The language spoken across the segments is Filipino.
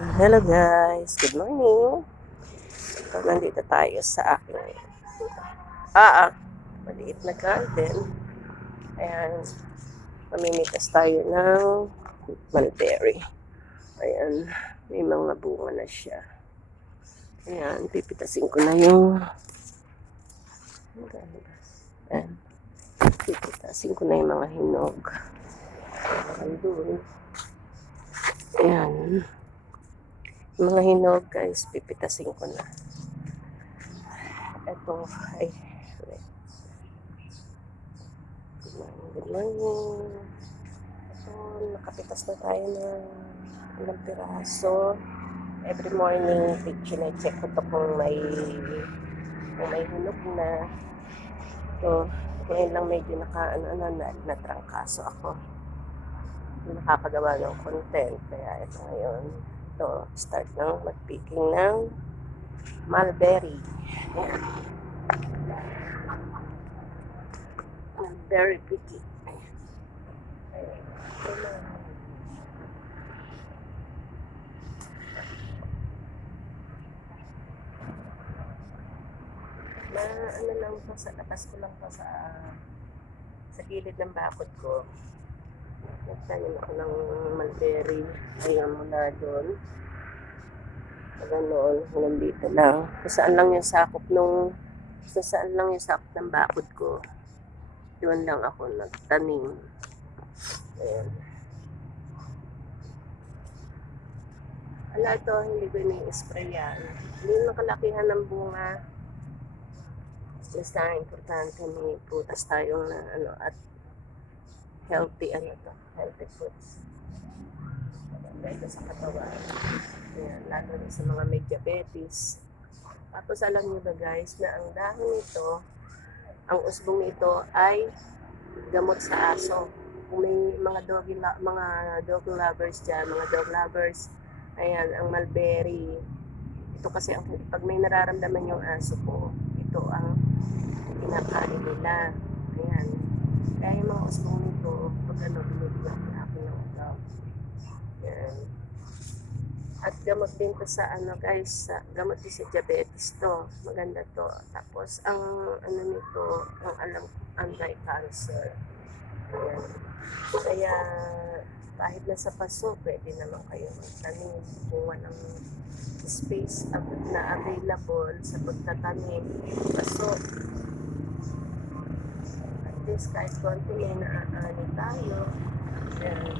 Hello guys, good morning. So, nandito tayo sa aking maliit na garden. Ayan, mamimitas tayo ng mulberry. Ayan, may mga bunga na siya. Ayan, pipitasin ko na yung ayan, pipitasin ko na yung mga hinog. Andun. Ayan, yung mga hinog guys, pipitasin ko na. Ito ay good morning. So, nakapitas na tayo ng ilang piraso. Every morning, check ko to kung may hinog na. So, ngayon lang medyo natrangkaso ako. Hindi nakakagawa ng content. Kaya ito ngayon, start ng mag-picking ng mulberry. Ayan. Mulberry picking. Ano lang po sa labas ko lang po sa gilid ng bakod ko. Nagtanim ako ng mulberry. Ayan muna doon. Ganoon, hanggang dito lang. Kung saan lang yung sakop ng bakod ko. Doon lang ako nagtanim. Ayan. Ala ito, hindi ko ini-spray yan. Hindi nakalakihan ng bunga. Basta importante may prutas tayong at healthy foods. Maganda ito sa katawan. Ayan, lalo na sa mga may diabetes. Tapos alam niyo ba guys na ang dahon nito, ang usbong nito ay gamot sa aso. Kung may mga dog lovers dyan, ayan, ang mulberry. Ito kasi pag may nararamdaman yung aso ko, ito ang kinakain nila. Ayan. Kaya yung mga usbong nito, pag binibigyan ko ako ng dog. Ayan. At gamot din to sa gamot din sa diabetes to. Maganda to. Tapos ang nito, ang alam ko, anti-cancer. Ayan. Kaya kahit nasa paso, pwede naman kayo magtanim kung walang space na available sa pagtatanim. Paso. At least kahit konti may naaani tayo. Ayan.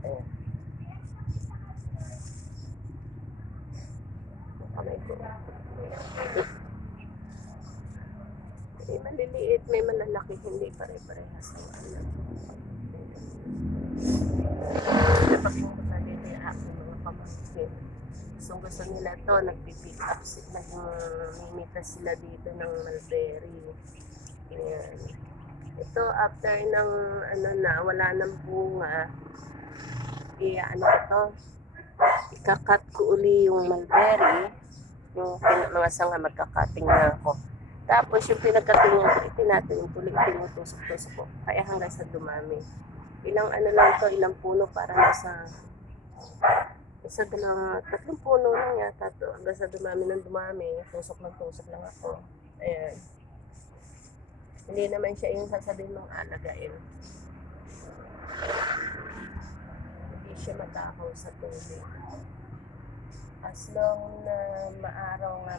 Ayan. May maliliit, may malalaki, hindi pare-parehas ang alam. Napagpunta na din yung aking mga pamangkin. Gusto nila to, nagpipick up sila, mimita sila dito ng mulberry. Ayan. Ito, after ng wala ng bunga, ikakat ko uli yung mulberry, yung mga sanga magkakating na ako. Tapos yung pinagkatingin ko, tinutusok-tusok ko. Kaya hanggang sa dumami. Ilang ilang puno para tatlong puno lang yata to. Hanggang sa dumami, tusok lang ako. Ayan. Hindi naman siya yung sasabihin mong alagain. Hindi siya matakaw sa tubig. As long na maaraw nga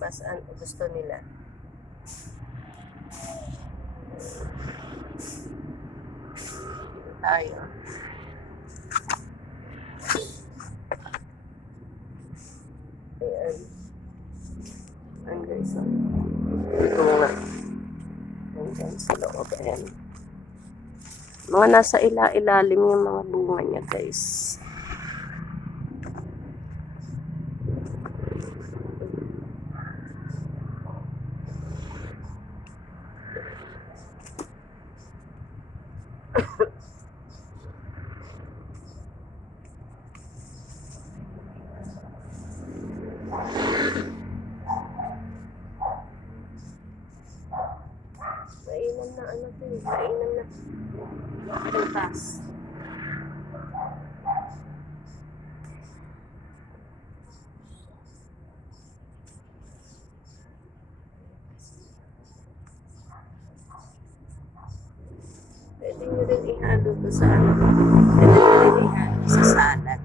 mas gusto nila. Tayo. Ayan. Ayan guys. Ito nga. Ayan sa loob. Ayan. Mga nasa ilalim yung mga bunga niya guys. Mainam na mainam na Prutas. Pwede nyo rin ihalo to sa ano. Pwede nyo rin ihalo sa salad.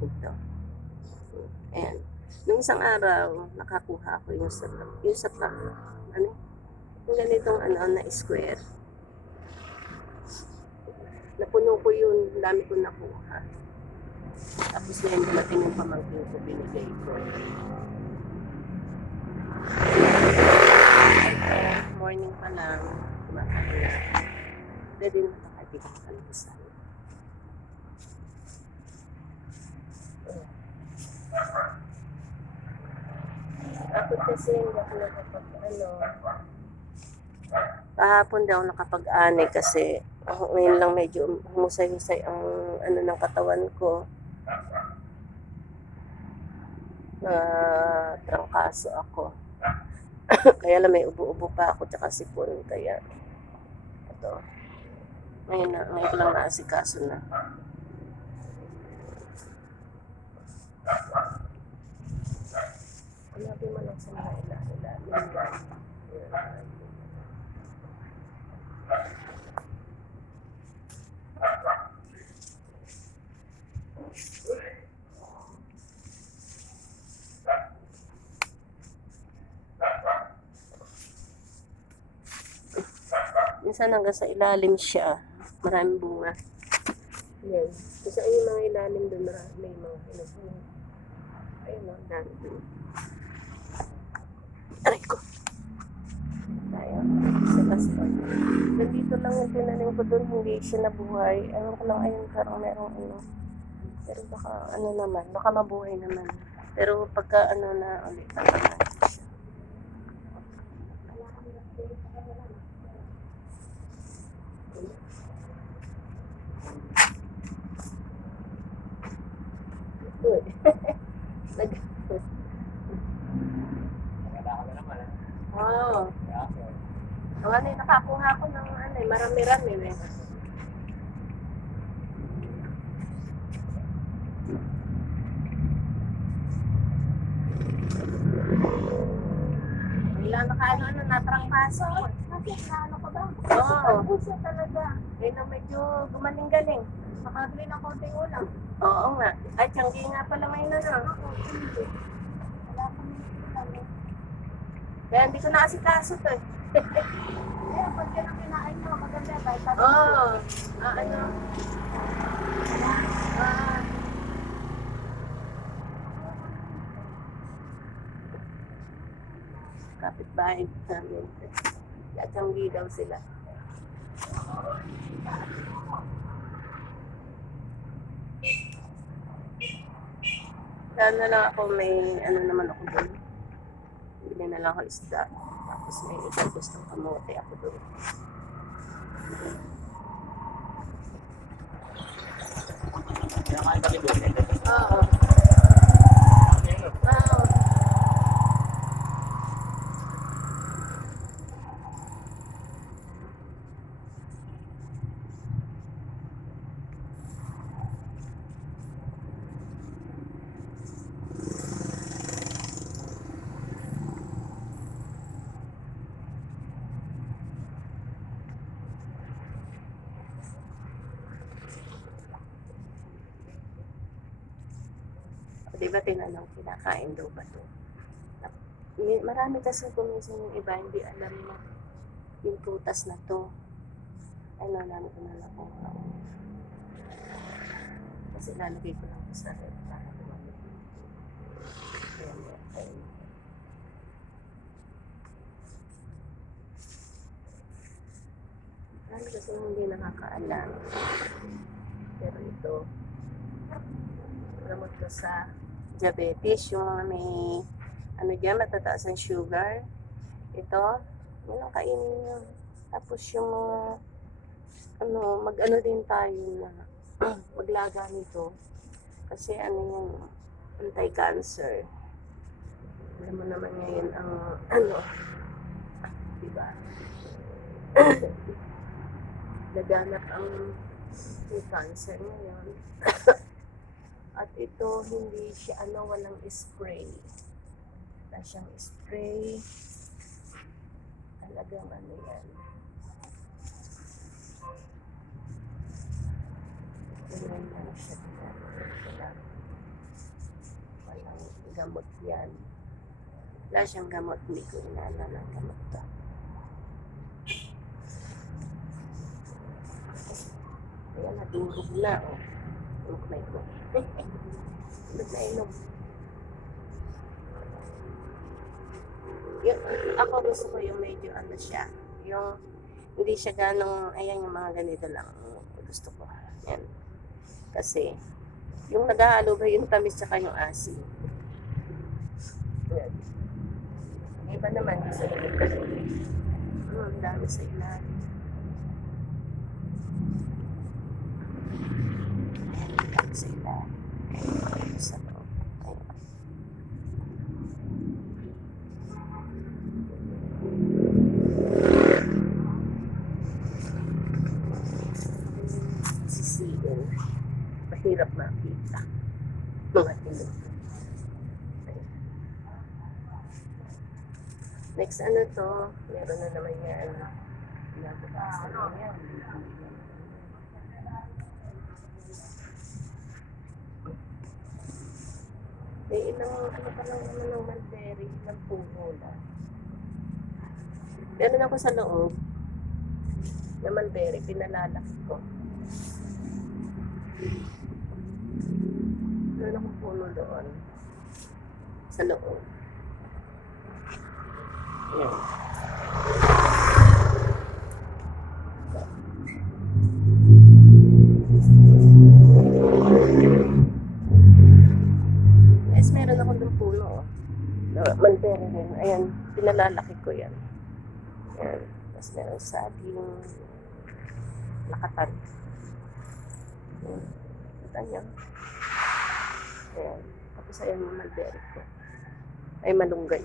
Ito. Ayan. Nung isang araw, nakakuha ko yung sa ano, yung ganitong ano, na square. Napuno ko yun, dami ko nakuha. Tapos ngayon dumating yung pamangkin ko, binigay ko. Morning pa lang, kumakain na. Pwede din makakaibigan ka ng isa. Ako kasi hindi ako kahapon daw nakapag-ani kasi ngayon lang medyo humusay-husay ang ano ng katawan ko. Trangkaso ako. Kaya lang may ubo-ubo pa ako tsaka sipon. Kaya ito. Ngayon ko lang naasikaso na. Hanapin mo lang sa mga ilalim. Minsan hanggang sa ilalim siya. Maraming bunga. Yan. Kasi yung mga ilalim doon, may mga hinabunga. Ayun o, dami doon. Aray ko. Tayo. Sa pastor. Nandito lang yung tinanim ko doon, hindi siya nabuhay. Ewan ko lang, ayun, parang merong ano. Pero baka ano naman, baka mabuhay naman. Pero pagka ano na ulit, naman siya. Good. Oo. Ang ano, nakakuha ko ng ano, marami-rami eh. Wala nakaano, natrangkaso. Bakit naano ka ba? Oo. Puso talaga. Ayun na medyo gumaling-galing. Makabili ng konting ulam. Oo nga. Ay, tiyanggi nga pala may na. Ako, hindi. Wala kami ulam eh. Kaya hindi ko naasikaso to eh. Kaya pag yan ang kinain mo, maganda. Kahit sabi ko, Oo. Ano. Kapit-bahay namin. Tiyanggi daw sila. Sana lang ako may ano naman ako doon. Bili na lang ako isda. Tapos may isang gustong kamote ako doon. Oo. Oo. Diba tinanong, kinakain daw ba ito? Marami kasi kuminsan yung iba, hindi alam na yung prutas na to. Ay, nalang ko na lang kung kasi lalagay ko lang sa red para lumamig. Marami kasi hindi nakakaalam. Pero ito, gamot ko sa diabetes, yung mga may ano dyan, matataas ang sugar. Ito, yun ang kainin nyo. Tapos yung ano, mag-ano din tayo na maglaga nito. Kasi ano yung anti-cancer. Alam mo naman ngayon ang ano, diba? laganap ang may cancer ngayon. At ito, hindi siya, walang spray. Wala siyang spray. Talagang yan. Ganyan lang siya. Walang gamot yan. Wala siyang gamot. Hindi ko inala ng gamot to. Ayan, natulog na. Tulog na ito. Tulog na ilog. Ako gusto ko yung medyo siya. Yung hindi siya ganong, ayan yung mga ganito lang. Gusto ko. Yan. Kasi, yung naghahalo ba yung tamis tsaka yung asin. Yan. Iba naman yung sa ilalim kasi. Ang dami sa ilalim. Ang dami sa ilalim. Sa loob. Ayun. Sisiin. Mahirap makita. Mga tilog. Next to, meron na naman yan. Pinabukasan na yan. May ilang, pa lang naman ng mulberry, ilang puno na. Meron ako sa loob na mulberry, pinalalaki ko. Meron akong puno doon sa loob. Yan. Yes, meron ako doon puno. Mulberry din. Ayan, pinalalaki ko yan. Yan. Tapos meron saging, lakatan. Yan. Kita niyo. Ayan. Tapos ayan yung mulberry ko. Ay, malunggay.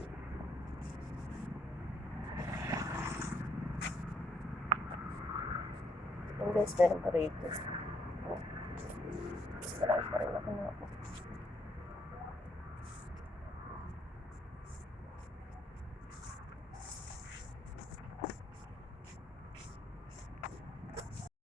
Ayan guys, meron pa rito.